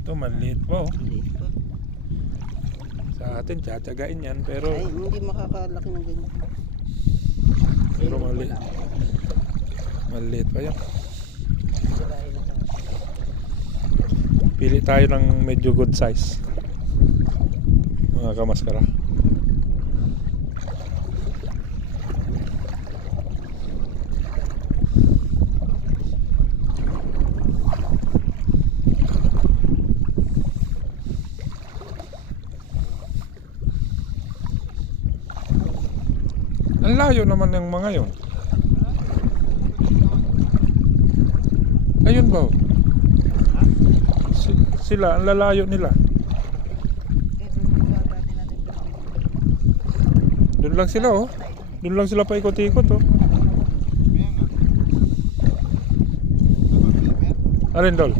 Ito maliit pa oh. Maliit pa. Sa atin tsatsagain yan pero Ay, hindi makakalaki ng ganyan. pero maliit. Maliit pa yan. Pili tayo ng medyo good size. Mga kamaskara. Ang layo naman ng mga yon. Ayun ba? Sila, ang lalayo nila. Doon lang sila oh. Doon lang sila paikot-ikot oh. Alin, Dol?